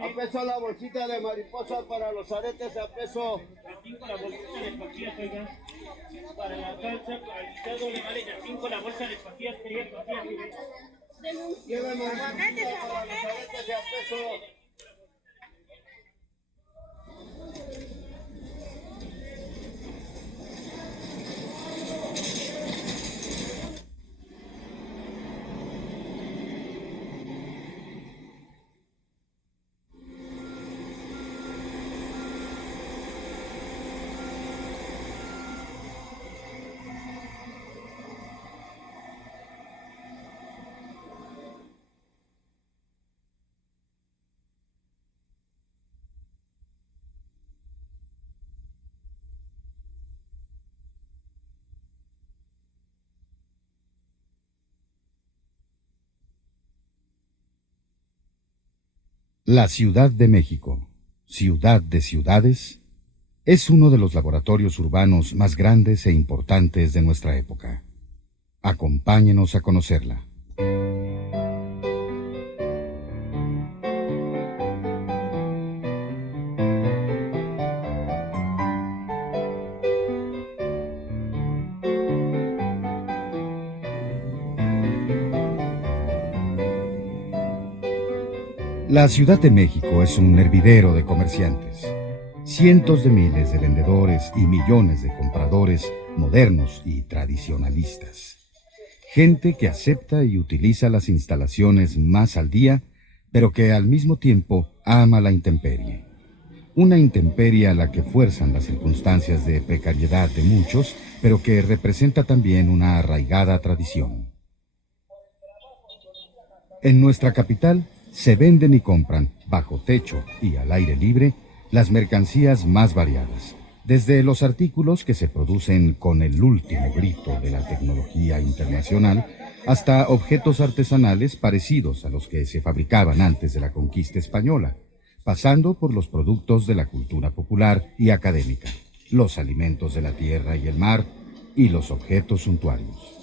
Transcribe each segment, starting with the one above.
A peso la bolsita de mariposa para los aretes, a peso. La bolsita de pastillas, oiga. Para la salsa, para el guisado, le vale ya 5 la bolsa de pastillas, quería pastillas, mire. Llévenme para los aretes, a peso. La Ciudad de México, ciudad de ciudades, es uno de los laboratorios urbanos más grandes e importantes de nuestra época. Acompáñenos a conocerla. La Ciudad de México es un hervidero de comerciantes. Cientos de miles de vendedores y millones de compradores modernos y tradicionalistas. Gente que acepta y utiliza las instalaciones más al día, pero que al mismo tiempo ama la intemperie. Una intemperie a la que fuerzan las circunstancias de precariedad de muchos, pero que representa también una arraigada tradición. En nuestra capital se venden y compran, bajo techo y al aire libre, las mercancías más variadas, desde los artículos que se producen con el último grito de la tecnología internacional, hasta objetos artesanales parecidos a los que se fabricaban antes de la conquista española, pasando por los productos de la cultura popular y académica, los alimentos de la tierra y el mar, y los objetos suntuarios.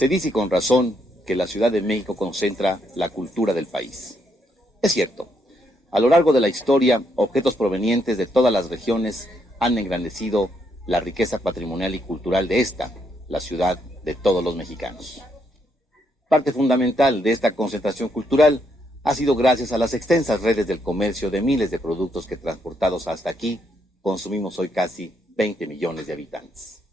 Se dice con razón que la Ciudad de México concentra la cultura del país. Es cierto, a lo largo de la historia, objetos provenientes de todas las regiones han engrandecido la riqueza patrimonial y cultural de esta, la ciudad de todos los mexicanos. Parte fundamental de esta concentración cultural ha sido gracias a las extensas redes del comercio de miles de productos que transportados hasta aquí, consumimos hoy casi 20 millones de habitantes.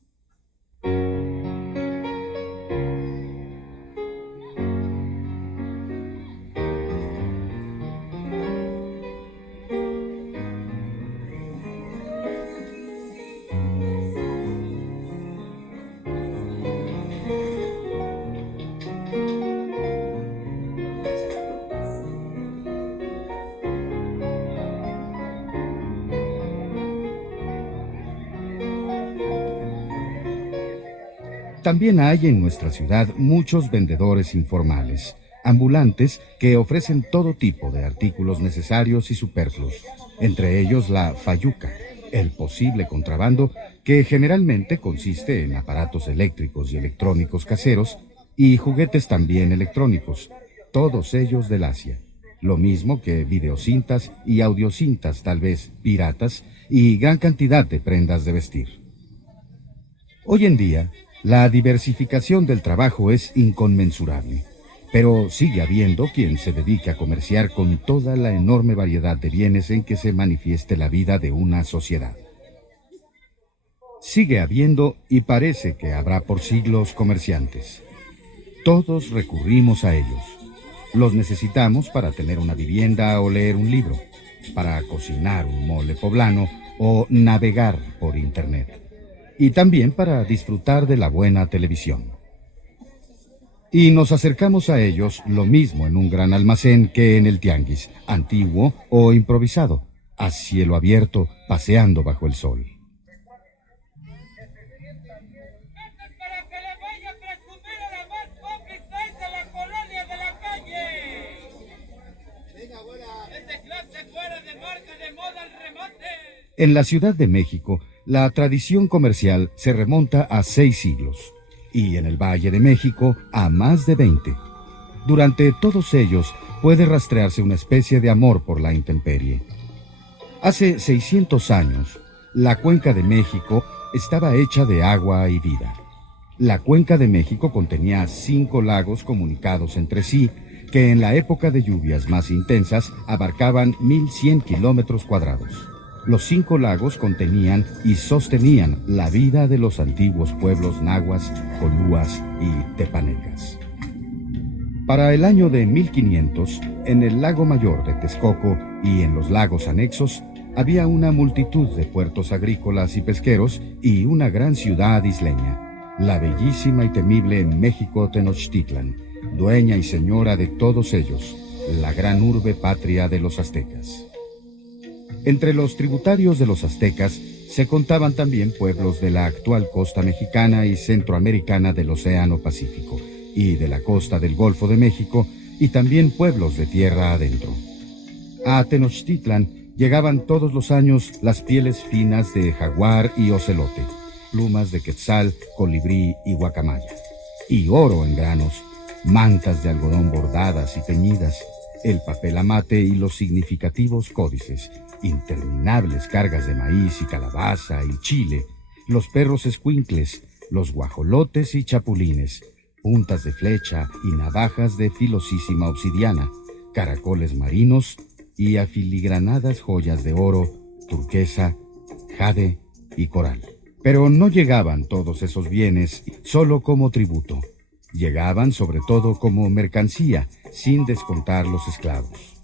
También hay en nuestra ciudad muchos vendedores informales, ambulantes que ofrecen todo tipo de artículos necesarios y superfluos, entre ellos la fayuca, el posible contrabando que generalmente consiste en aparatos eléctricos y electrónicos caseros y juguetes también electrónicos, todos ellos del Asia, lo mismo que videocintas y audiocintas tal vez piratas y gran cantidad de prendas de vestir. Hoy en día, la diversificación del trabajo es inconmensurable, pero sigue habiendo quien se dedica a comerciar con toda la enorme variedad de bienes en que se manifieste la vida de una sociedad. Sigue habiendo y parece que habrá por siglos comerciantes. Todos recurrimos a ellos. Los necesitamos para tener una vivienda o leer un libro, para cocinar un mole poblano o navegar por internet. Y también para disfrutar de la buena televisión. Y nos acercamos a ellos lo mismo en un gran almacén que en el tianguis, antiguo o improvisado, a cielo abierto, paseando bajo el sol. Para que le vaya a presumir a la más pobre de la colonia de la calle. Venga, abuela. Es de clase fuera de marca, de moda al remate. En la Ciudad de México, la tradición comercial se remonta a 6 siglos, y en el Valle de México a más de 20. Durante todos ellos puede rastrearse una especie de amor por la intemperie. Hace 600 años, la Cuenca de México estaba hecha de agua y vida. La Cuenca de México contenía 5 lagos comunicados entre sí, que en la época de lluvias más intensas abarcaban 1.100 kilómetros cuadrados. Los 5 lagos contenían y sostenían la vida de los antiguos pueblos nahuas, colúas y tepanecas. Para el año de 1500, en el lago mayor de Texcoco y en los lagos anexos, había una multitud de puertos agrícolas y pesqueros y una gran ciudad isleña, la bellísima y temible México Tenochtitlan, dueña y señora de todos ellos, la gran urbe patria de los aztecas. Entre los tributarios de los aztecas se contaban también pueblos de la actual costa mexicana y centroamericana del Océano Pacífico y de la costa del Golfo de México, y también pueblos de tierra adentro. A Tenochtitlan llegaban todos los años las pieles finas de jaguar y ocelote, plumas de quetzal, colibrí y guacamaya, y oro en granos, mantas de algodón bordadas y teñidas, el papel amate y los significativos códices, interminables cargas de maíz y calabaza y chile, los perros escuincles, los guajolotes y chapulines, puntas de flecha y navajas de filosísima obsidiana, caracoles marinos y afiligranadas joyas de oro, turquesa, jade y coral. Pero no llegaban todos esos bienes solo como tributo. Llegaban sobre todo como mercancía, sin descontar los esclavos.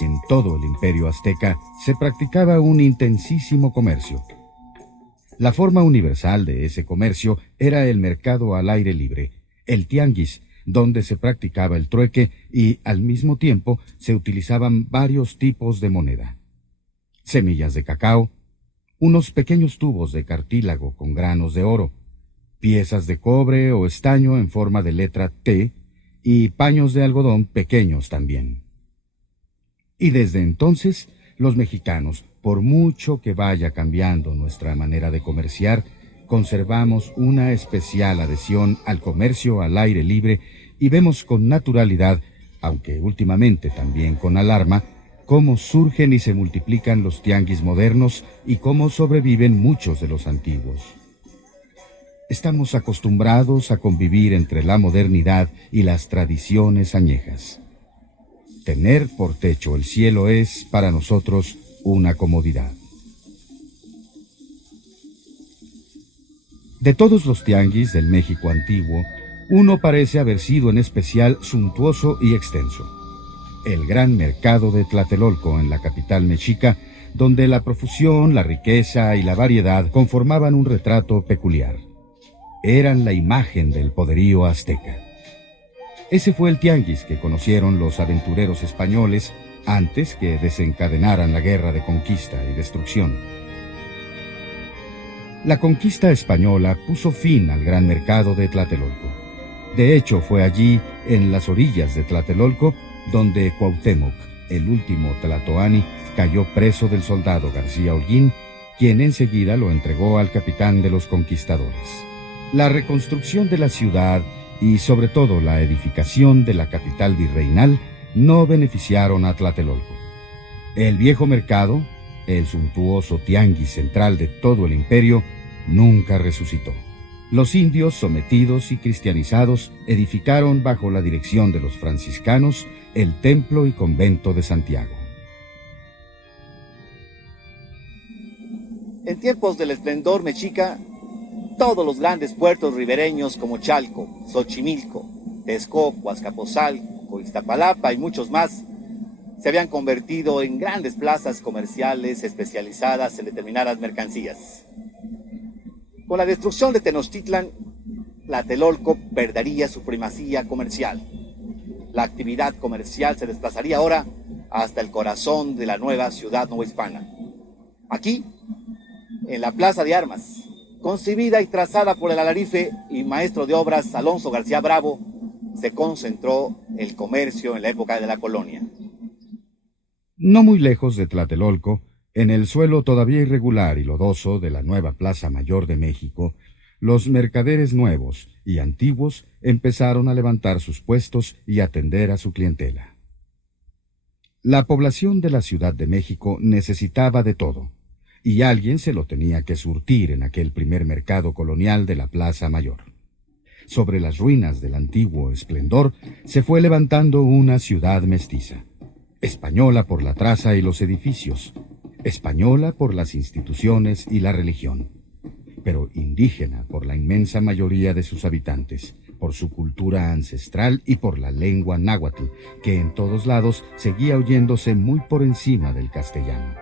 En todo el imperio azteca se practicaba un intensísimo comercio. La forma universal de ese comercio era el mercado al aire libre, el tianguis, donde se practicaba el trueque y, al mismo tiempo, se utilizaban varios tipos de moneda. Semillas de cacao, unos pequeños tubos de cartílago con granos de oro, piezas de cobre o estaño en forma de letra T y paños de algodón pequeños también. Y desde entonces, los mexicanos, por mucho que vaya cambiando nuestra manera de comerciar, conservamos una especial adhesión al comercio al aire libre y vemos con naturalidad, aunque últimamente también con alarma, cómo surgen y se multiplican los tianguis modernos y cómo sobreviven muchos de los antiguos. Estamos acostumbrados a convivir entre la modernidad y las tradiciones añejas. Tener por techo el cielo es, para nosotros, una comodidad. De todos los tianguis del México antiguo, uno parece haber sido en especial suntuoso y extenso. El gran mercado de Tlatelolco en la capital mexica, donde la profusión, la riqueza y la variedad conformaban un retrato peculiar. Eran la imagen del poderío azteca. Ese fue el tianguis que conocieron los aventureros españoles antes que desencadenaran la guerra de conquista y destrucción. La conquista española puso fin al gran mercado de Tlatelolco. De hecho, fue allí, en las orillas de Tlatelolco, donde Cuauhtémoc, el último tlatoani, cayó preso del soldado García Holguín, quien enseguida lo entregó al capitán de los conquistadores. La reconstrucción de la ciudad y sobre todo la edificación de la capital virreinal no beneficiaron a Tlatelolco. El viejo mercado, el suntuoso tianguis central de todo el imperio, nunca resucitó. Los indios sometidos y cristianizados edificaron bajo la dirección de los franciscanos el templo y convento de Santiago. En tiempos del esplendor mexica, todos los grandes puertos ribereños como Chalco, Xochimilco, Texcoco, Azcapotzalco, Iztapalapa y muchos más se habían convertido en grandes plazas comerciales especializadas en determinadas mercancías. Con la destrucción de Tenochtitlan, Tlatelolco perdería su primacía comercial. La actividad comercial se desplazaría ahora hasta el corazón de la nueva ciudad novohispana. Aquí, en la Plaza de Armas, concebida y trazada por el alarife y maestro de obras Alonso García Bravo, se concentró el comercio en la época de la colonia. No muy lejos de Tlatelolco, en el suelo todavía irregular y lodoso de la nueva Plaza Mayor de México, los mercaderes nuevos y antiguos empezaron a levantar sus puestos y atender a su clientela. La población de la Ciudad de México necesitaba de todo, y alguien se lo tenía que surtir en aquel primer mercado colonial de la Plaza Mayor. Sobre las ruinas del antiguo esplendor se fue levantando una ciudad mestiza, española por la traza y los edificios, española por las instituciones y la religión, pero indígena por la inmensa mayoría de sus habitantes, por su cultura ancestral y por la lengua náhuatl, que en todos lados seguía oyéndose muy por encima del castellano.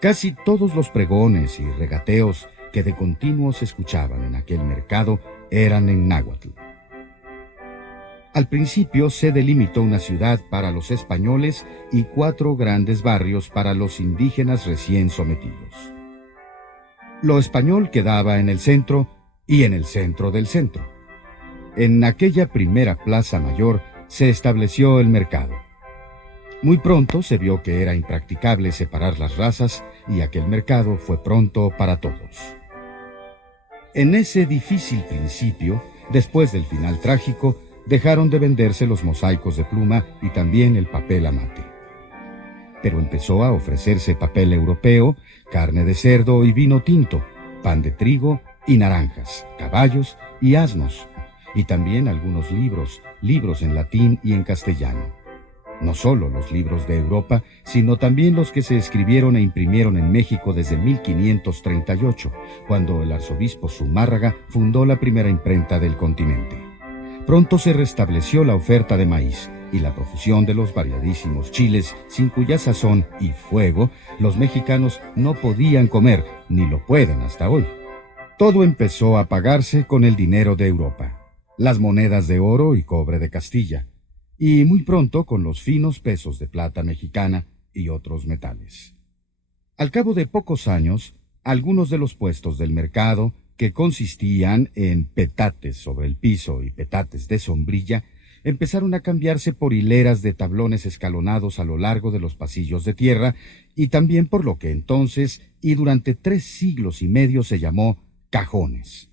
Casi todos los pregones y regateos que de continuo se escuchaban en aquel mercado eran en náhuatl. Al principio se delimitó una ciudad para los españoles y 4 grandes barrios para los indígenas recién sometidos. Lo español quedaba en el centro y en el centro del centro. En aquella primera Plaza Mayor se estableció el mercado. Muy pronto se vio que era impracticable separar las razas y aquel mercado fue pronto para todos. En ese difícil principio, después del final trágico, dejaron de venderse los mosaicos de pluma y también el papel amate. Pero empezó a ofrecerse papel europeo, carne de cerdo y vino tinto, pan de trigo y naranjas, caballos y asnos, y también algunos libros en latín y en castellano. No solo los libros de Europa, sino también los que se escribieron e imprimieron en México desde 1538, cuando el arzobispo Zumárraga fundó la primera imprenta del continente. Pronto se restableció la oferta de maíz y la profusión de los variadísimos chiles, sin cuya sazón y fuego los mexicanos no podían comer, ni lo pueden hasta hoy. Todo empezó a pagarse con el dinero de Europa, las monedas de oro y cobre de Castilla, y muy pronto con los finos pesos de plata mexicana y otros metales. Al cabo de pocos años, algunos de los puestos del mercado, que consistían en petates sobre el piso y petates de sombrilla, empezaron a cambiarse por hileras de tablones escalonados a lo largo de los pasillos de tierra, y también por lo que entonces y durante 3 siglos y medio se llamó cajones.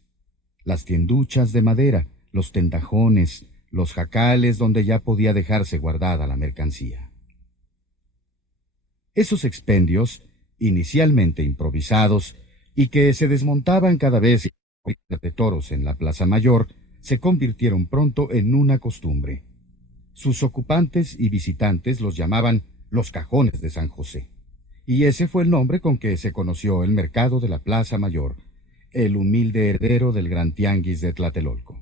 Las tienduchas de madera, los tendajones, los jacales donde ya podía dejarse guardada la mercancía. Esos expendios, inicialmente improvisados, y que se desmontaban cada vez de toros en la Plaza Mayor, se convirtieron pronto en una costumbre. Sus ocupantes y visitantes los llamaban los cajones de San José, y ese fue el nombre con que se conoció el mercado de la Plaza Mayor, el humilde heredero del gran tianguis de Tlatelolco.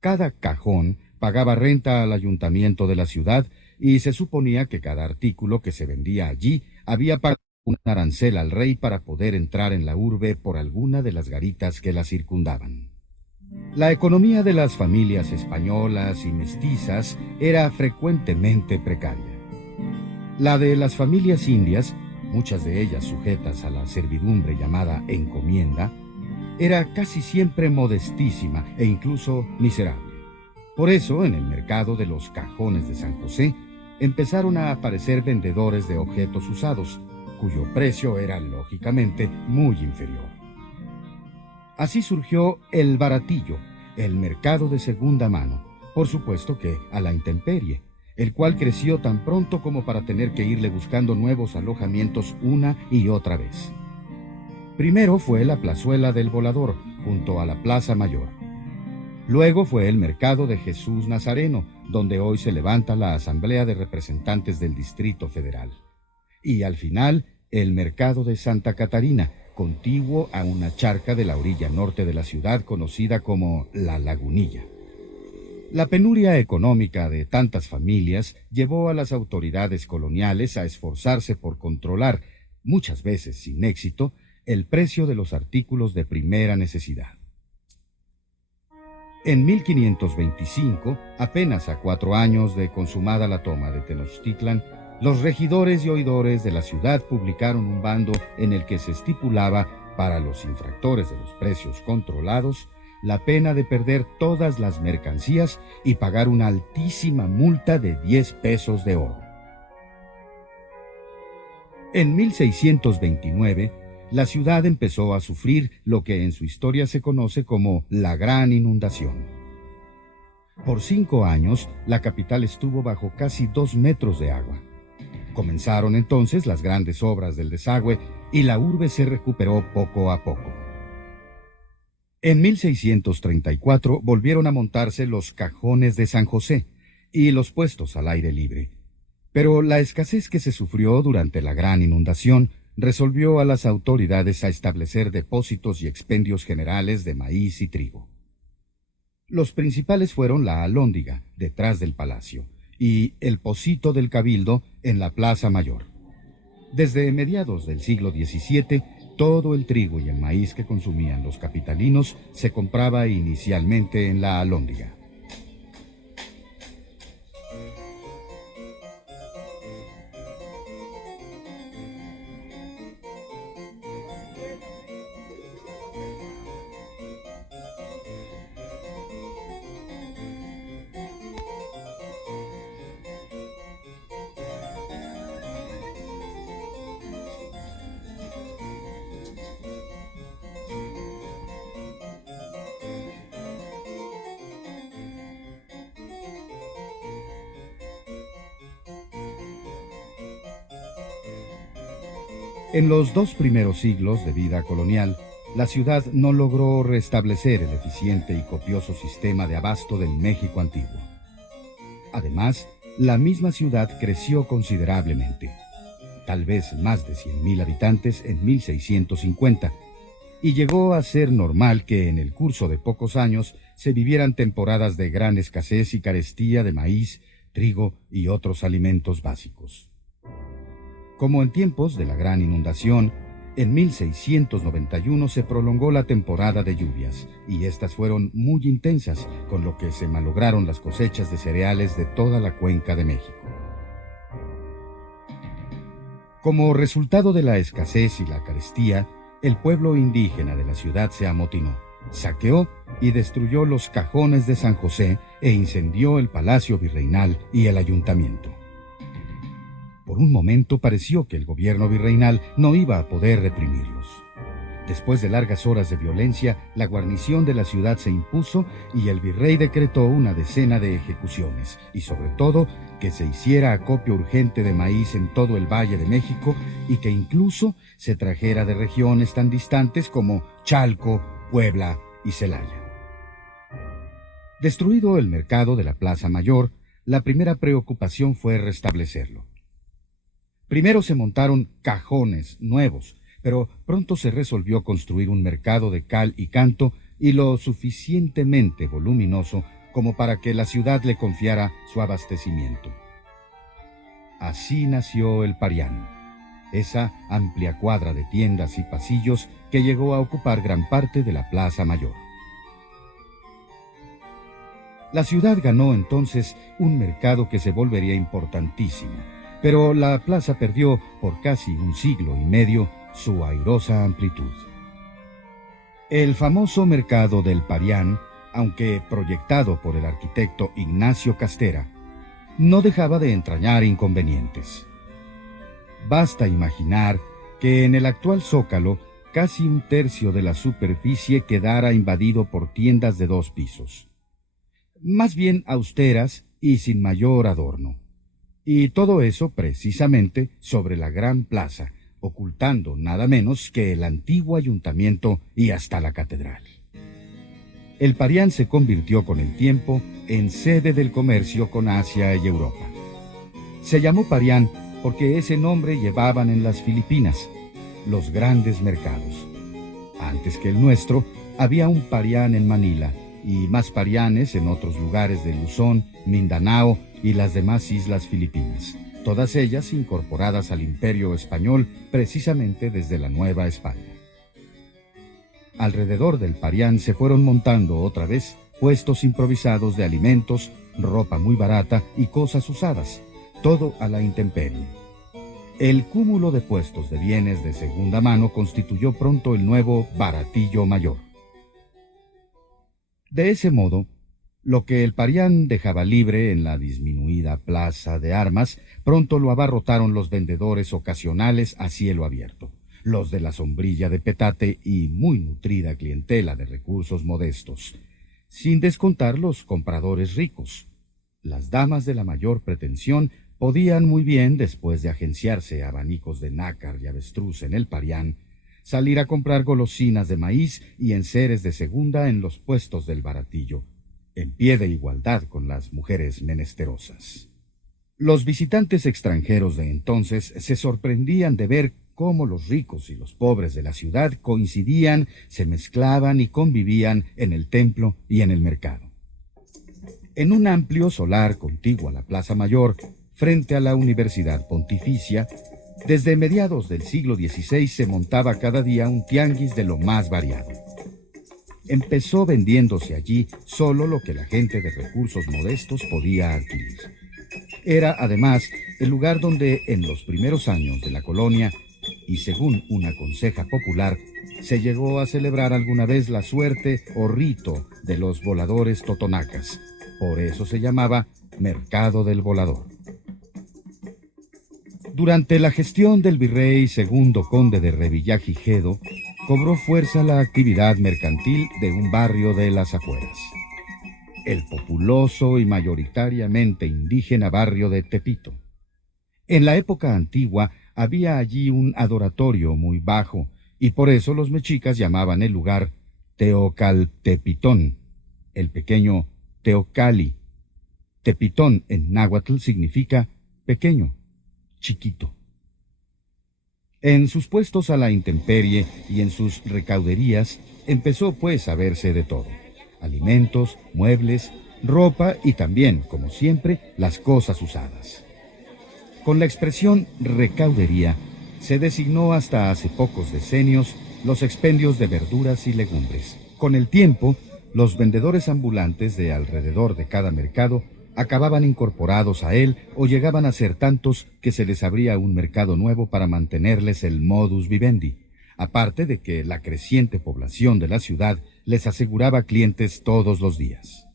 Cada cajón pagaba renta al ayuntamiento de la ciudad y se suponía que cada artículo que se vendía allí había pagado un arancel al rey para poder entrar en la urbe por alguna de las garitas que la circundaban. La economía de las familias españolas y mestizas era frecuentemente precaria. La de las familias indias, muchas de ellas sujetas a la servidumbre llamada encomienda, era casi siempre modestísima e incluso miserable. Por eso, en el mercado de los cajones de San José, empezaron a aparecer vendedores de objetos usados, cuyo precio era lógicamente muy inferior. Así surgió el baratillo, el mercado de segunda mano, por supuesto que a la intemperie, el cual creció tan pronto como para tener que irle buscando nuevos alojamientos una y otra vez. Primero fue la plazuela del Volador, junto a la Plaza Mayor. Luego fue el mercado de Jesús Nazareno, donde hoy se levanta la Asamblea de Representantes del Distrito Federal. Y al final, el mercado de Santa Catarina, contiguo a una charca de la orilla norte de la ciudad conocida como La Lagunilla. La penuria económica de tantas familias llevó a las autoridades coloniales a esforzarse por controlar, muchas veces sin éxito, el precio de los artículos de primera necesidad. En 1525, apenas a 4 años de consumada la toma de Tenochtitlan, los regidores y oidores de la ciudad publicaron un bando en el que se estipulaba para los infractores de los precios controlados la pena de perder todas las mercancías y pagar una altísima multa de 10 pesos de oro. En 1629, la ciudad empezó a sufrir lo que en su historia se conoce como la Gran Inundación. Por 5 años, la capital estuvo bajo casi 2 metros de agua. Comenzaron entonces las grandes obras del desagüe y la urbe se recuperó poco a poco. En 1634 volvieron a montarse los cajones de San José y los puestos al aire libre. Pero la escasez que se sufrió durante la Gran Inundación resolvió a las autoridades a establecer depósitos y expendios generales de maíz y trigo. Los principales fueron la Alhóndiga, detrás del palacio, y el Pocito del Cabildo en la Plaza Mayor. Desde mediados del siglo XVII, todo el trigo y el maíz que consumían los capitalinos se compraba inicialmente en la Alhóndiga. En los 2 primeros siglos de vida colonial, la ciudad no logró restablecer el eficiente y copioso sistema de abasto del México antiguo. Además, la misma ciudad creció considerablemente, tal vez más de 100,000 habitantes en 1650, y llegó a ser normal que en el curso de pocos años se vivieran temporadas de gran escasez y carestía de maíz, trigo y otros alimentos básicos. Como en tiempos de la Gran Inundación, en 1691 se prolongó la temporada de lluvias, y estas fueron muy intensas, con lo que se malograron las cosechas de cereales de toda la cuenca de México. Como resultado de la escasez y la carestía, el pueblo indígena de la ciudad se amotinó, saqueó y destruyó los cajones de San José e incendió el palacio virreinal y el ayuntamiento. Por un momento pareció que el gobierno virreinal no iba a poder reprimirlos. Después de largas horas de violencia, la guarnición de la ciudad se impuso y el virrey decretó una decena de ejecuciones y, sobre todo, que se hiciera acopio urgente de maíz en todo el Valle de México y que incluso se trajera de regiones tan distantes como Chalco, Puebla y Celaya. Destruido el mercado de la Plaza Mayor, la primera preocupación fue restablecerlo. Primero se montaron cajones nuevos, pero pronto se resolvió construir un mercado de cal y canto y lo suficientemente voluminoso como para que la ciudad le confiara su abastecimiento. Así nació el Parián, esa amplia cuadra de tiendas y pasillos que llegó a ocupar gran parte de la Plaza Mayor. La ciudad ganó entonces un mercado que se volvería importantísimo, pero la plaza perdió por casi 1 siglo y medio su airosa amplitud. El famoso mercado del Parián, aunque proyectado por el arquitecto Ignacio Castera, no dejaba de entrañar inconvenientes. Basta imaginar que en el actual Zócalo casi 1/3 de la superficie quedara invadido por tiendas de 2 pisos, más bien austeras y sin mayor adorno. Y todo eso precisamente sobre la gran plaza, ocultando nada menos que el antiguo ayuntamiento y hasta la catedral. El Parián se convirtió con el tiempo en sede del comercio con Asia y Europa. Se llamó Parián porque ese nombre llevaban en las Filipinas, los grandes mercados. Antes que el nuestro, había un Parián en Manila y más Parianes en otros lugares de Luzón, Mindanao y las demás islas filipinas, todas ellas incorporadas al Imperio Español precisamente desde la Nueva España. Alrededor del Parián se fueron montando otra vez puestos improvisados de alimentos, ropa muy barata y cosas usadas, todo a la intemperie. El cúmulo de puestos de bienes de segunda mano constituyó pronto el nuevo baratillo mayor. De ese modo, lo que el Parián dejaba libre en la disminuida plaza de armas, pronto lo abarrotaron los vendedores ocasionales a cielo abierto, los de la sombrilla de petate y muy nutrida clientela de recursos modestos, sin descontar los compradores ricos. Las damas de la mayor pretensión podían muy bien, después de agenciarse abanicos de nácar y avestruz en el Parián, salir a comprar golosinas de maíz y enseres de segunda en los puestos del baratillo, en pie de igualdad con las mujeres menesterosas. Los visitantes extranjeros de entonces se sorprendían de ver cómo los ricos y los pobres de la ciudad coincidían, se mezclaban y convivían en el templo y en el mercado. En un amplio solar contiguo a la Plaza Mayor, frente a la Universidad Pontificia, desde mediados del siglo XVI se montaba cada día un tianguis de lo más variado. Empezó vendiéndose allí solo lo que la gente de recursos modestos podía adquirir. Era, además, el lugar donde, en los primeros años de la colonia, y según una conseja popular, se llegó a celebrar alguna vez la suerte o rito de los voladores totonacas. Por eso se llamaba Mercado del Volador. Durante la gestión del virrey segundo conde de Revillagigedo, cobró fuerza la actividad mercantil de un barrio de las afueras, el populoso y mayoritariamente indígena barrio de Tepito. En la época antigua había allí un adoratorio muy bajo, y por eso los mexicas llamaban el lugar Teocaltepitón, el pequeño Teocali. Tepitón en náhuatl significa pequeño, chiquito. En sus puestos a la intemperie y en sus recauderías empezó pues a verse de todo: alimentos, muebles, ropa y también, como siempre, las cosas usadas. Con la expresión recaudería se designó hasta hace pocos decenios los expendios de verduras y legumbres. Con el tiempo, los vendedores ambulantes de alrededor de cada mercado acababan incorporados a él o llegaban a ser tantos que se les abría un mercado nuevo para mantenerles el modus vivendi, aparte de que la creciente población de la ciudad les aseguraba clientes todos los días.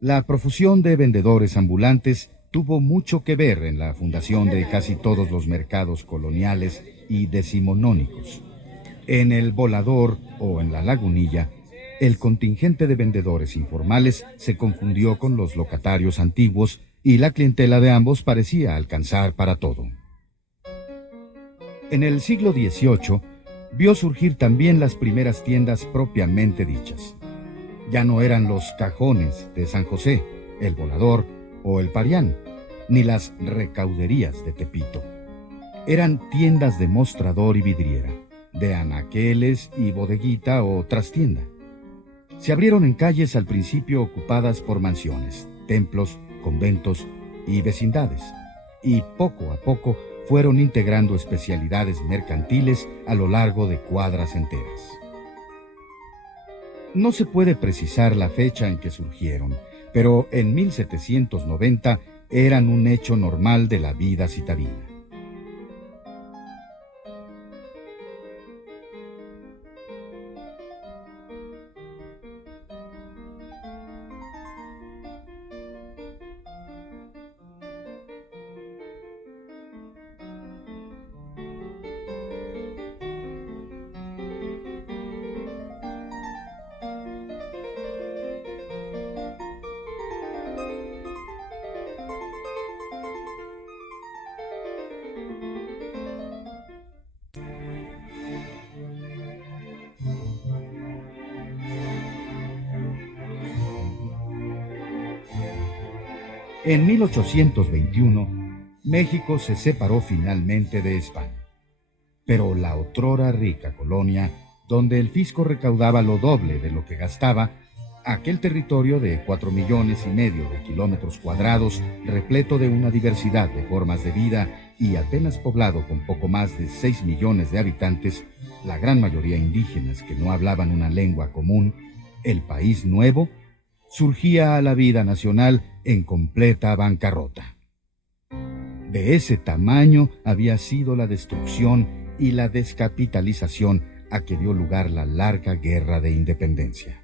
La profusión de vendedores ambulantes tuvo mucho que ver en la fundación de casi todos los mercados coloniales y decimonónicos. En el Volador o en la Lagunilla, el contingente de vendedores informales se confundió con los locatarios antiguos y la clientela de ambos parecía alcanzar para todo. En el siglo XVIII vio surgir también las primeras tiendas propiamente dichas. Ya no eran los cajones de San José, el Volador o el Parián, ni las recauderías de Tepito. Eran tiendas de mostrador y vidriera, de anaqueles y bodeguita o trastienda. Se abrieron en calles al principio ocupadas por mansiones, templos, conventos y vecindades, y poco a poco fueron integrando especialidades mercantiles a lo largo de cuadras enteras. No se puede precisar la fecha en que surgieron, pero en 1790 eran un hecho normal de la vida citadina. En 1821, México se separó finalmente de España. Pero la otrora rica colonia, donde el fisco recaudaba lo doble de lo que gastaba, aquel territorio de 4,5 millones de kilómetros cuadrados, repleto de una diversidad de formas de vida y apenas poblado con poco más de 6 millones de habitantes, la gran mayoría indígenas que no hablaban una lengua común, el país nuevo, surgía a la vida nacional en completa bancarrota. De ese tamaño había sido la destrucción y la descapitalización a que dio lugar la larga Guerra de Independencia.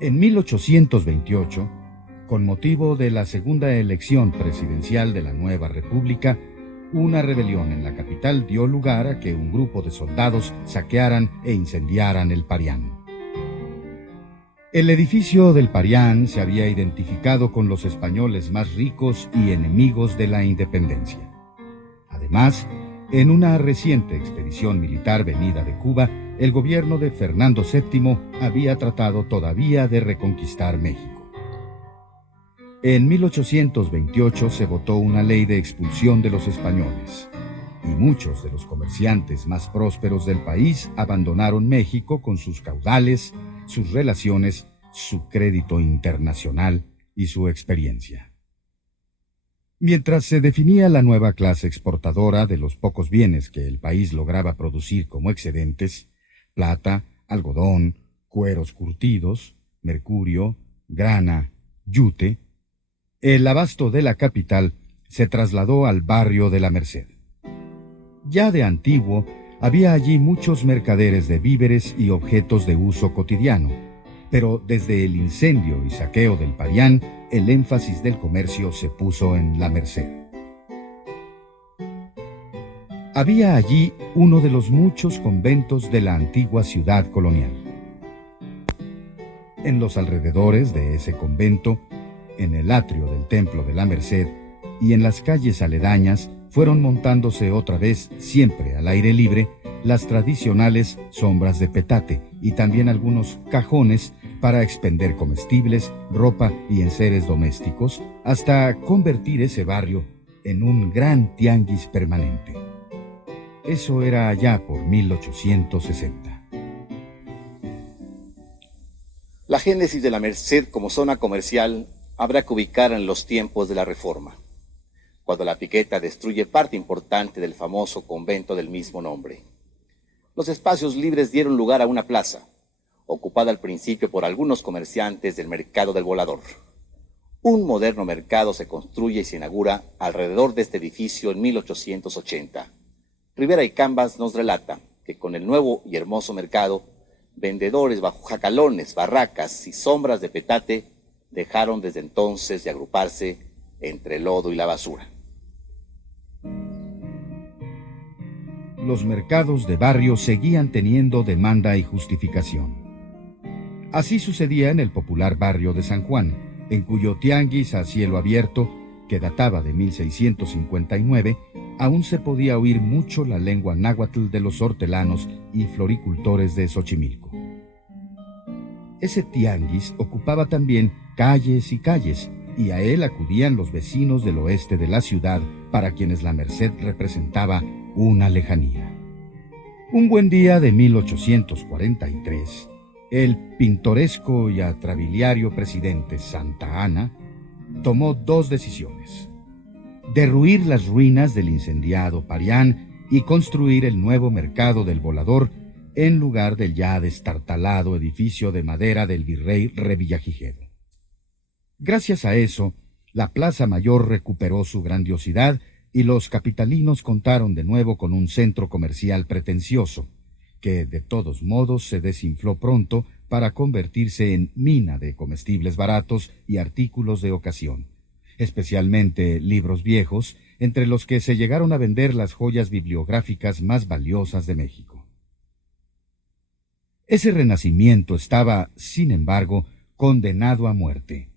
En 1828, con motivo de la segunda elección presidencial de la nueva república, una rebelión en la capital dio lugar a que un grupo de soldados saquearan e incendiaran el Parián. El edificio del Parián se había identificado con los españoles más ricos y enemigos de la independencia. Además, en una reciente expedición militar venida de Cuba, el gobierno de Fernando VII había tratado todavía de reconquistar México. En 1828 se votó una ley de expulsión de los españoles, y muchos de los comerciantes más prósperos del país abandonaron México con sus caudales, sus relaciones, su crédito internacional y su experiencia. Mientras se definía la nueva clase exportadora de los pocos bienes que el país lograba producir como excedentes, plata, algodón, cueros curtidos, mercurio, grana, yute, el abasto de la capital se trasladó al barrio de la Merced. Ya de antiguo, había allí muchos mercaderes de víveres y objetos de uso cotidiano, pero desde el incendio y saqueo del Parián, el énfasis del comercio se puso en la Merced. Había allí uno de los muchos conventos de la antigua ciudad colonial. En los alrededores de ese convento, en el atrio del Templo de la Merced y en las calles aledañas fueron montándose otra vez, siempre al aire libre, las tradicionales sombras de petate y también algunos cajones para expender comestibles, ropa y enseres domésticos, hasta convertir ese barrio en un gran tianguis permanente. Eso era allá por 1860. La génesis de la Merced como zona comercial habrá que ubicar en los tiempos de la Reforma, cuando la piqueta destruye parte importante del famoso convento del mismo nombre. Los espacios libres dieron lugar a una plaza, ocupada al principio por algunos comerciantes del mercado del Volador. Un moderno mercado se construye y se inaugura alrededor de este edificio en 1880. Rivera y Cambas nos relata que con el nuevo y hermoso mercado, vendedores bajo jacalones, barracas y sombras de petate dejaron desde entonces de agruparse entre el lodo y la basura. Los mercados de barrio seguían teniendo demanda y justificación. Así sucedía en el popular barrio de San Juan, en cuyo tianguis a cielo abierto, que databa de 1659, aún se podía oír mucho la lengua náhuatl de los hortelanos y floricultores de Xochimilco. Ese tianguis ocupaba también calles y calles, y a él acudían los vecinos del oeste de la ciudad, para quienes la Merced representaba una lejanía. Un buen día de 1843, el pintoresco y atrabiliario presidente Santa Anna tomó dos decisiones: derruir las ruinas del incendiado Parián y construir el nuevo mercado del Volador en lugar del ya destartalado edificio de madera del virrey Revillagigedo. Gracias a eso, la Plaza Mayor recuperó su grandiosidad y los capitalinos contaron de nuevo con un centro comercial pretencioso, que de todos modos se desinfló pronto para convertirse en mina de comestibles baratos y artículos de ocasión, especialmente libros viejos, entre los que se llegaron a vender las joyas bibliográficas más valiosas de México. Ese renacimiento estaba, sin embargo, condenado a muerte.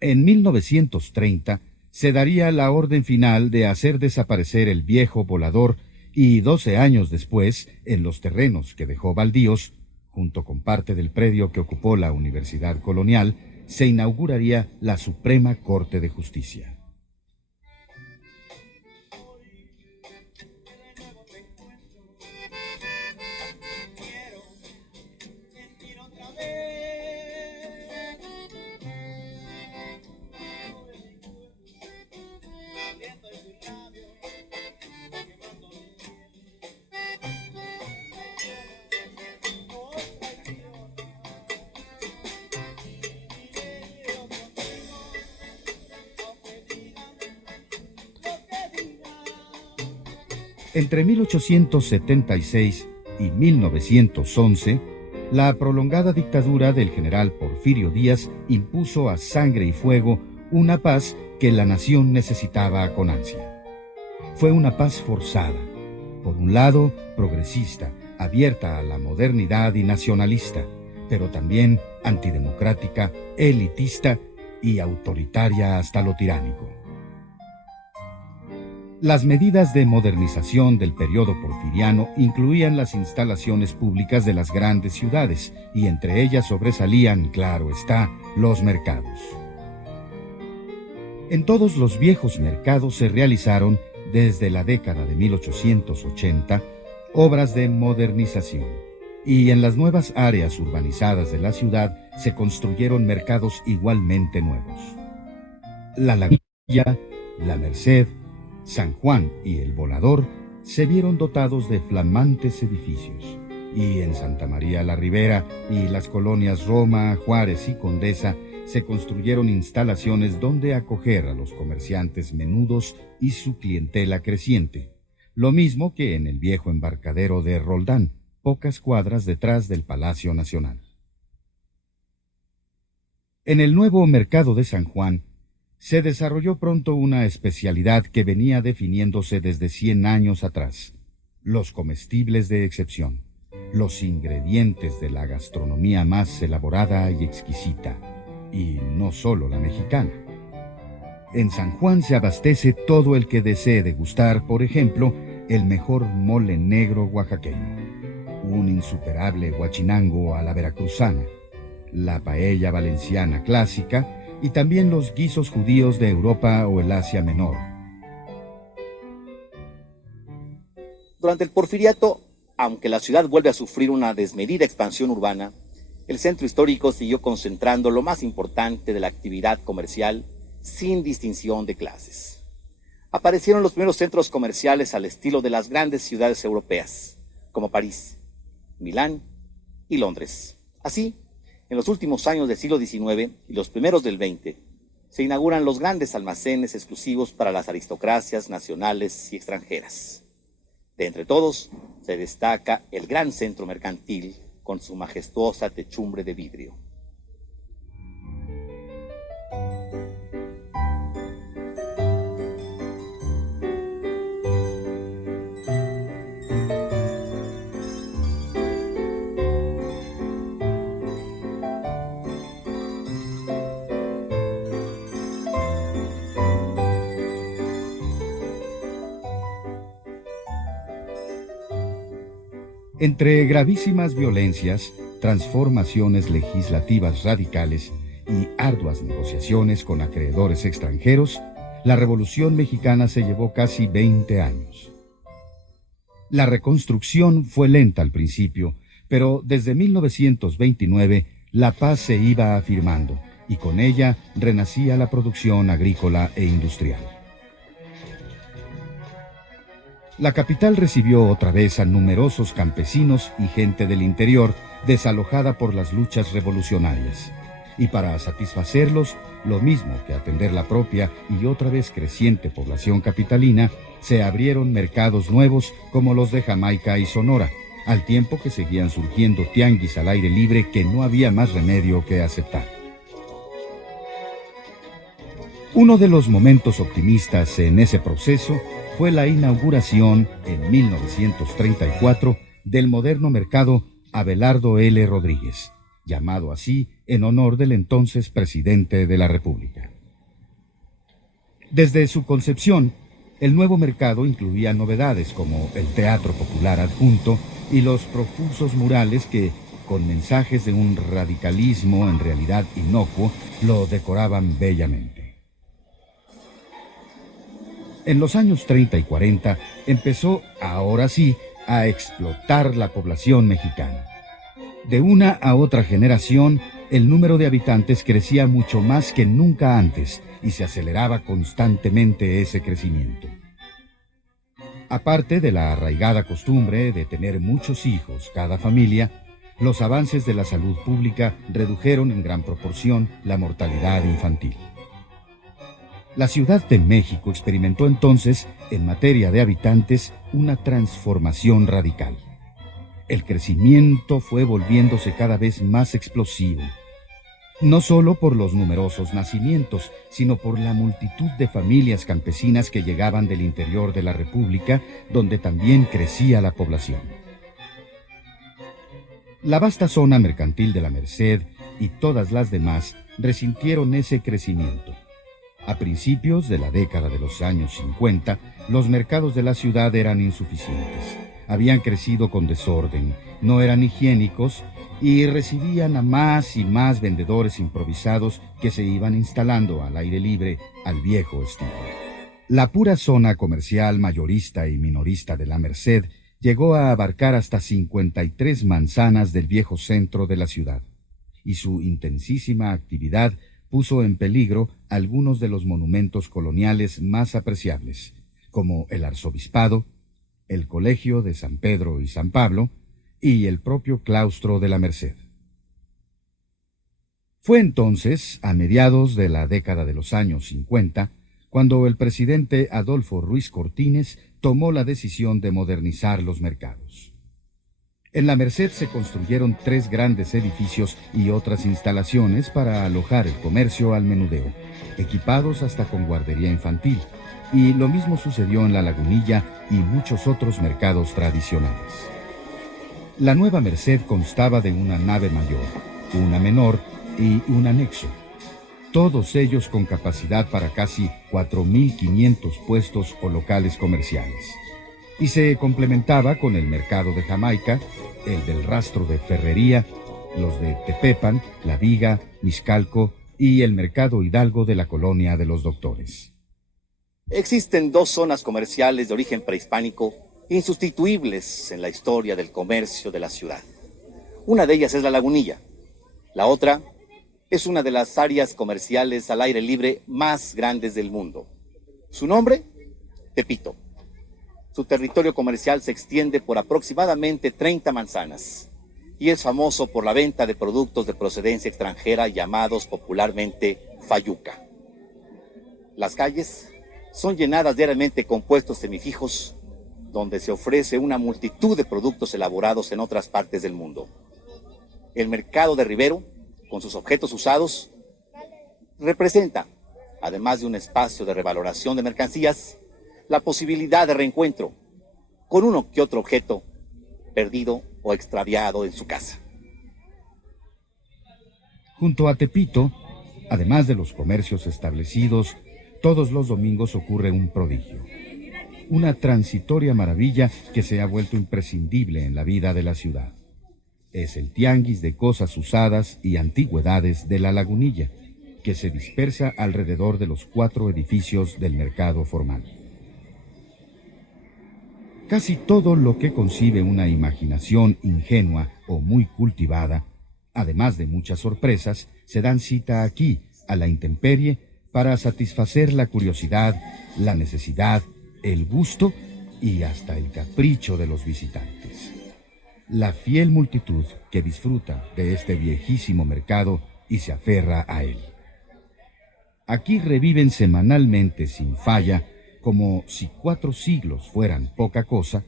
En 1930 se daría la orden final de hacer desaparecer el viejo Volador y 12 años después, en los terrenos que dejó baldíos, junto con parte del predio que ocupó la Universidad Colonial, se inauguraría la Suprema Corte de Justicia. Entre 1876 y 1911, la prolongada dictadura del general Porfirio Díaz impuso a sangre y fuego una paz que la nación necesitaba con ansia. Fue una paz forzada, por un lado progresista, abierta a la modernidad y nacionalista, pero también antidemocrática, elitista y autoritaria hasta lo tiránico. Las medidas de modernización del periodo porfiriano incluían las instalaciones públicas de las grandes ciudades, y entre ellas sobresalían, claro está, los mercados. En todos los viejos mercados se realizaron, desde la década de 1880, obras de modernización, y en las nuevas áreas urbanizadas de la ciudad se construyeron mercados igualmente nuevos. La Laguna, la Merced, San Juan y el Volador se vieron dotados de flamantes edificios, y en Santa María la Ribera y las colonias Roma, Juárez y Condesa se construyeron instalaciones donde acoger a los comerciantes menudos y su clientela creciente, lo mismo que en el viejo embarcadero de Roldán, pocas cuadras detrás del Palacio Nacional. En el nuevo mercado de San Juan se desarrolló pronto una especialidad que venía definiéndose desde 100 años atrás: los comestibles de excepción, los ingredientes de la gastronomía más elaborada y exquisita, y no solo la mexicana. En San Juan se abastece todo el que desee degustar, por ejemplo, el mejor mole negro oaxaqueño, un insuperable huachinango a la veracruzana, la paella valenciana clásica y también los guisos judíos de Europa o el Asia Menor. Durante el Porfiriato, aunque la ciudad vuelve a sufrir una desmedida expansión urbana, el centro histórico siguió concentrando lo más importante de la actividad comercial sin distinción de clases. Aparecieron los primeros centros comerciales al estilo de las grandes ciudades europeas, como París, Milán y Londres. Así, en los últimos años del siglo XIX y los primeros del XX, se inauguran los grandes almacenes exclusivos para las aristocracias nacionales y extranjeras. De entre todos, se destaca el gran centro mercantil con su majestuosa techumbre de vidrio. Entre gravísimas violencias, transformaciones legislativas radicales y arduas negociaciones con acreedores extranjeros, la Revolución Mexicana se llevó casi 20 años. La reconstrucción fue lenta al principio, pero desde 1929 la paz se iba afirmando, y con ella renacía la producción agrícola e industrial. La capital recibió otra vez a numerosos campesinos y gente del interior desalojada por las luchas revolucionarias, y para satisfacerlos, lo mismo que atender la propia y otra vez creciente población capitalina, se abrieron mercados nuevos como los de Jamaica y Sonora, al tiempo que seguían surgiendo tianguis al aire libre que no había más remedio que aceptar. Uno de los momentos optimistas en ese proceso fue la inauguración en 1934 del moderno mercado Abelardo L. Rodríguez, llamado así en honor del entonces presidente de la República. Desde su concepción, el nuevo mercado incluía novedades como el teatro popular adjunto y los profusos murales que, con mensajes de un radicalismo en realidad inocuo, lo decoraban bellamente. En los años 30 y 40 empezó, ahora sí, a explotar la población mexicana. De una a otra generación, el número de habitantes crecía mucho más que nunca antes y se aceleraba constantemente ese crecimiento. Aparte de la arraigada costumbre de tener muchos hijos cada familia, los avances de la salud pública redujeron en gran proporción la mortalidad infantil. La Ciudad de México experimentó entonces, en materia de habitantes, una transformación radical. El crecimiento fue volviéndose cada vez más explosivo, no solo por los numerosos nacimientos, sino por la multitud de familias campesinas que llegaban del interior de la República, donde también crecía la población. La vasta zona mercantil de la Merced y todas las demás resintieron ese crecimiento. A principios de la década de los años 50, los mercados de la ciudad eran insuficientes. Habían crecido con desorden, no eran higiénicos y recibían a más y más vendedores improvisados que se iban instalando al aire libre al viejo estilo. La pura zona comercial mayorista y minorista de la Merced llegó a abarcar hasta 53 manzanas del viejo centro de la ciudad, y su intensísima actividad puso en peligro algunos de los monumentos coloniales más apreciables, como el Arzobispado, el Colegio de San Pedro y San Pablo, y el propio claustro de la Merced. Fue entonces, a mediados de la década de los años 50, cuando el presidente Adolfo Ruiz Cortines tomó la decisión de modernizar los mercados. En la Merced se construyeron 3 grandes edificios y otras instalaciones para alojar el comercio al menudeo, equipados hasta con guardería infantil, y lo mismo sucedió en La Lagunilla y muchos otros mercados tradicionales. La nueva Merced constaba de una nave mayor, una menor y un anexo, todos ellos con capacidad para casi 4.500 puestos o locales comerciales, y se complementaba con el mercado de Jamaica, el del Rastro de Ferrería, los de Tepepan, La Viga, Miscalco y el mercado Hidalgo de la Colonia de los Doctores. Existen 2 zonas comerciales de origen prehispánico insustituibles en la historia del comercio de la ciudad. Una de ellas es La Lagunilla. La otra es una de las áreas comerciales al aire libre más grandes del mundo. Su nombre, Tepito. Su territorio comercial se extiende por aproximadamente 30 manzanas y es famoso por la venta de productos de procedencia extranjera llamados popularmente fayuca. Las calles son llenadas diariamente con puestos semifijos donde se ofrece una multitud de productos elaborados en otras partes del mundo. El mercado de Rivero, con sus objetos usados, representa, además de un espacio de revaloración de mercancías, la posibilidad de reencuentro con uno que otro objeto perdido o extraviado en su casa. Junto a Tepito, además de los comercios establecidos, todos los domingos ocurre un prodigio, una transitoria maravilla que se ha vuelto imprescindible en la vida de la ciudad. Es el tianguis de cosas usadas y antigüedades de La Lagunilla, que se dispersa alrededor de los 4 edificios del mercado formal. Casi todo lo que concibe una imaginación ingenua o muy cultivada, además de muchas sorpresas, se dan cita aquí, a la intemperie, para satisfacer la curiosidad, la necesidad, el gusto y hasta el capricho de los visitantes. La fiel multitud que disfruta de este viejísimo mercado y se aferra a él. Aquí reviven semanalmente sin falla, como si 4 siglos fueran poca cosa,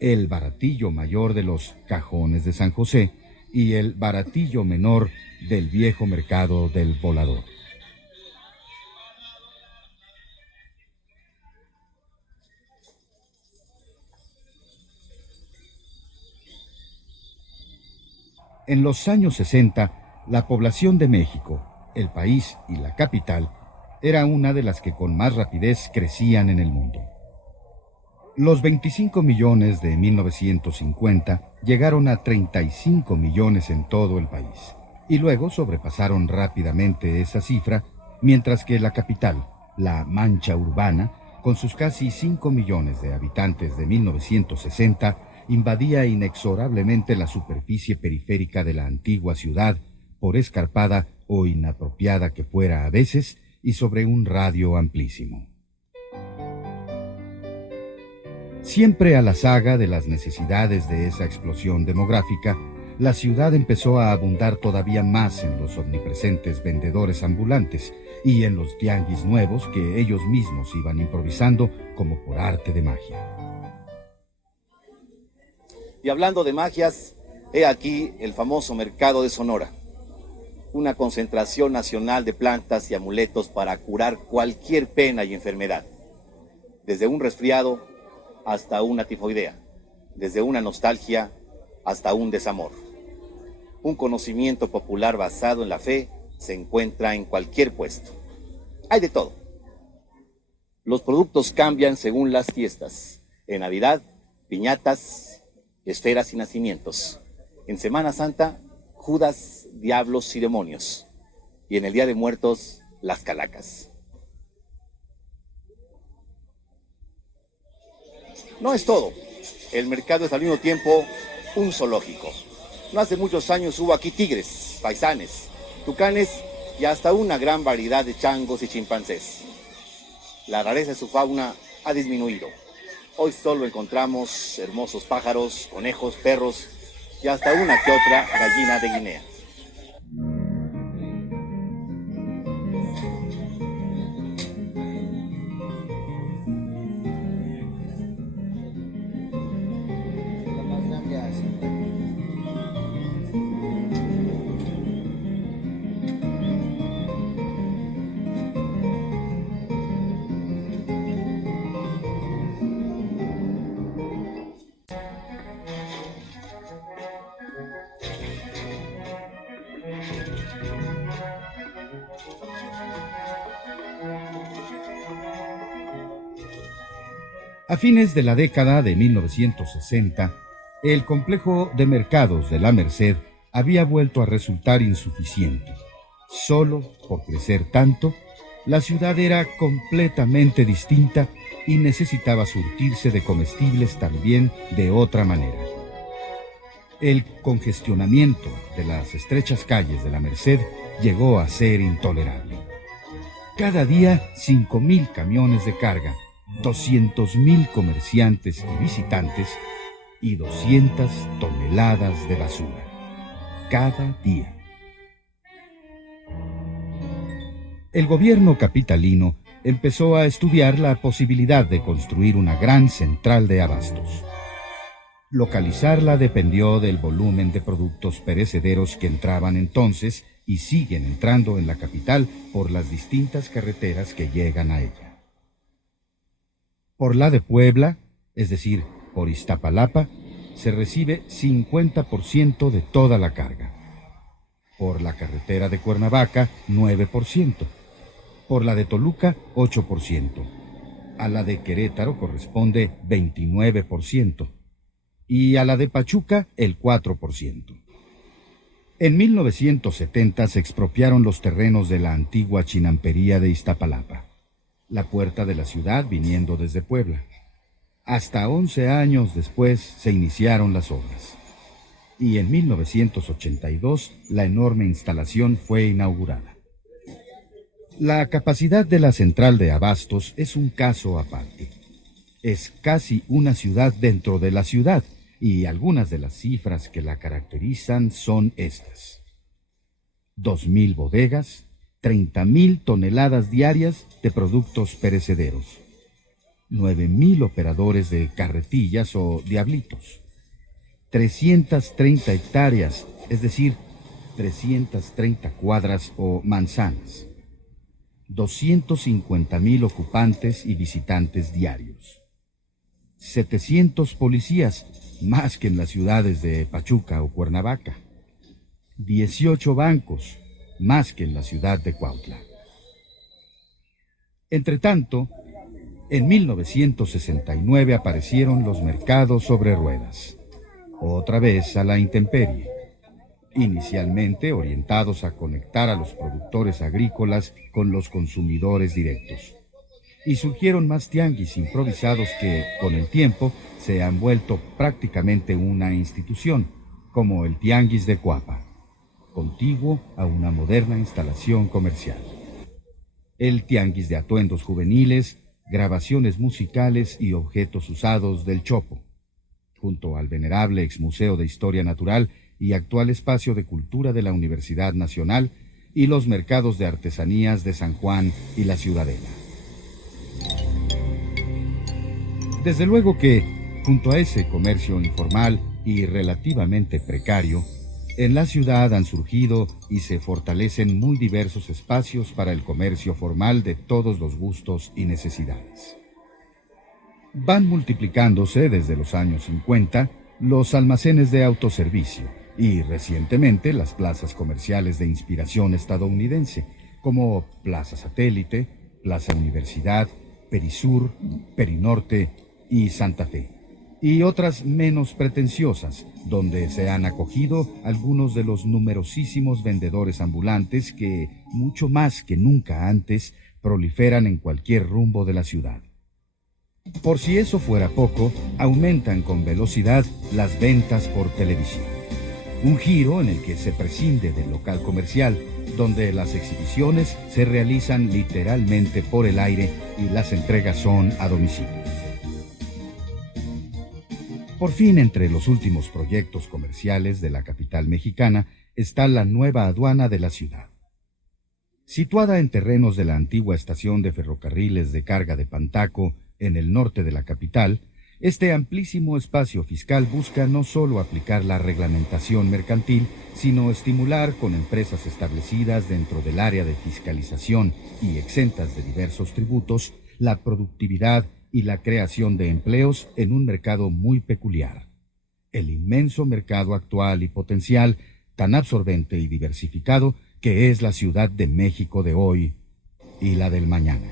el baratillo mayor de los cajones de San José y el baratillo menor del viejo mercado del Volador. En los años 60, la población de México, el país y la capital, era una de las que con más rapidez crecían en el mundo. Los 25 millones de 1950 llegaron a 35 millones en todo el país, y luego sobrepasaron rápidamente esa cifra, mientras que la capital, la Mancha Urbana, con sus casi 5 millones de habitantes de 1960, invadía inexorablemente la superficie periférica de la antigua ciudad, por escarpada o inapropiada que fuera a veces, y sobre un radio amplísimo. Siempre a la saga de las necesidades de esa explosión demográfica, la ciudad empezó a abundar todavía más en los omnipresentes vendedores ambulantes, y en los tianguis nuevos que ellos mismos iban improvisando como por arte de magia. Y hablando de magias, he aquí el famoso mercado de Sonora, una concentración nacional de plantas y amuletos para curar cualquier pena y enfermedad, desde un resfriado hasta una tifoidea, desde una nostalgia hasta un desamor. Un conocimiento popular basado en la fe se encuentra en cualquier puesto. Hay de todo. Los productos cambian según las fiestas. En Navidad, piñatas, esferas y nacimientos. En Semana Santa, Judas, diablos y demonios. Y en el Día de Muertos, las calacas. No es todo. El mercado es al mismo tiempo un zoológico. No hace muchos años hubo aquí tigres, faisanes, tucanes y hasta una gran variedad de changos y chimpancés. La rareza de su fauna ha disminuido. Hoy solo encontramos hermosos pájaros, conejos, perros y hasta una que otra gallina de Guinea. A fines de la década de 1960, el complejo de mercados de la Merced había vuelto a resultar insuficiente. Solo por crecer tanto, la ciudad era completamente distinta y necesitaba surtirse de comestibles también de otra manera. El congestionamiento de las estrechas calles de la Merced llegó a ser intolerable. Cada día, 5,000 camiones de carga, 200,000 comerciantes y visitantes y 200 toneladas de basura. Cada día. El gobierno capitalino empezó a estudiar la posibilidad de construir una gran central de abastos. Localizarla dependió del volumen de productos perecederos que entraban entonces y siguen entrando en la capital por las distintas carreteras que llegan a ella. Por la de Puebla, es decir, por Iztapalapa, se recibe 50% de toda la carga. Por la carretera de Cuernavaca, 9%. Por la de Toluca, 8%. A la de Querétaro corresponde 29%. Y a la de Pachuca, el 4%. En 1970 se expropiaron los terrenos de la antigua chinampería de Iztapalapa, la puerta de la ciudad viniendo desde Puebla. Hasta 11 años después se iniciaron las obras. Y en 1982 la enorme instalación fue inaugurada. La capacidad de la central de abastos es un caso aparte. Es casi una ciudad dentro de la ciudad, y algunas de las cifras que la caracterizan son estas: 2,000 bodegas, 30,000 toneladas diarias de productos perecederos, 9,000 operadores de carretillas o diablitos, 330 hectáreas, es decir, 330 cuadras o manzanas, 250,000 ocupantes y visitantes diarios, 700 policías, más que en las ciudades de Pachuca o Cuernavaca, 18 bancos, más que en la ciudad de Cuautla. Entretanto, en 1969 aparecieron los mercados sobre ruedas, otra vez a la intemperie, inicialmente orientados a conectar a los productores agrícolas con los consumidores directos. Y surgieron más tianguis improvisados que, con el tiempo, se han vuelto prácticamente una institución, como el Tianguis de Cuapa, contiguo a una moderna instalación comercial. El Tianguis de atuendos juveniles, grabaciones musicales y objetos usados del Chopo, junto al venerable exmuseo de Historia Natural y actual espacio de cultura de la Universidad Nacional, y los mercados de artesanías de San Juan y la Ciudadela. Desde luego que, junto a ese comercio informal y relativamente precario, en la ciudad han surgido y se fortalecen muy diversos espacios para el comercio formal de todos los gustos y necesidades. Van multiplicándose desde los años 50 los almacenes de autoservicio y recientemente las plazas comerciales de inspiración estadounidense, como Plaza Satélite, Plaza Universidad, Perisur, Perinorte y Santa Fe, y otras menos pretenciosas, donde se han acogido algunos de los numerosísimos vendedores ambulantes que, mucho más que nunca antes, proliferan en cualquier rumbo de la ciudad. Por si eso fuera poco, aumentan con velocidad las ventas por televisión. Un giro en el que se prescinde del local comercial, donde las exhibiciones se realizan literalmente por el aire y las entregas son a domicilio. Por fin, entre los últimos proyectos comerciales de la capital mexicana está la nueva aduana de la ciudad. Situada en terrenos de la antigua estación de ferrocarriles de carga de Pantaco, en el norte de la capital, este amplísimo espacio fiscal busca no solo aplicar la reglamentación mercantil, sino estimular con empresas establecidas dentro del área de fiscalización y exentas de diversos tributos la productividad y la creación de empleos en un mercado muy peculiar. El inmenso mercado actual y potencial, tan absorbente y diversificado, que es la Ciudad de México de hoy y la del mañana.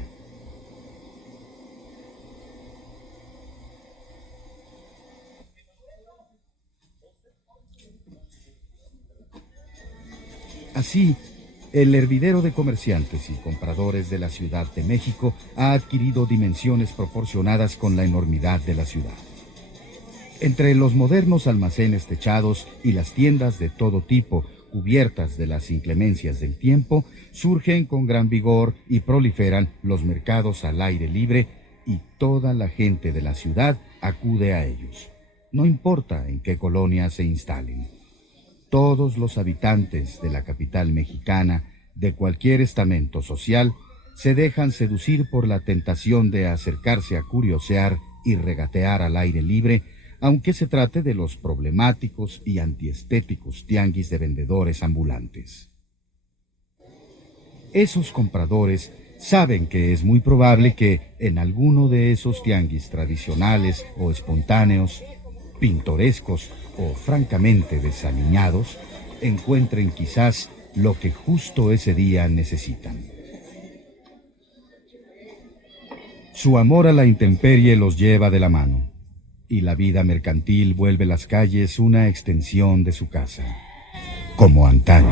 Así, el hervidero de comerciantes y compradores de la Ciudad de México ha adquirido dimensiones proporcionadas con la enormidad de la ciudad. Entre los modernos almacenes techados y las tiendas de todo tipo, cubiertas de las inclemencias del tiempo, surgen con gran vigor y proliferan los mercados al aire libre y toda la gente de la ciudad acude a ellos, no importa en qué colonia se instalen. Todos los habitantes de la capital mexicana, de cualquier estamento social, se dejan seducir por la tentación de acercarse a curiosear y regatear al aire libre, aunque se trate de los problemáticos y antiestéticos tianguis de vendedores ambulantes. Esos compradores saben que es muy probable que en alguno de esos tianguis tradicionales o espontáneos, pintorescos o francamente desaliñados, encuentren quizás lo que justo ese día necesitan. Su amor a la intemperie los lleva de la mano, y la vida mercantil vuelve las calles una extensión de su casa, como antaño.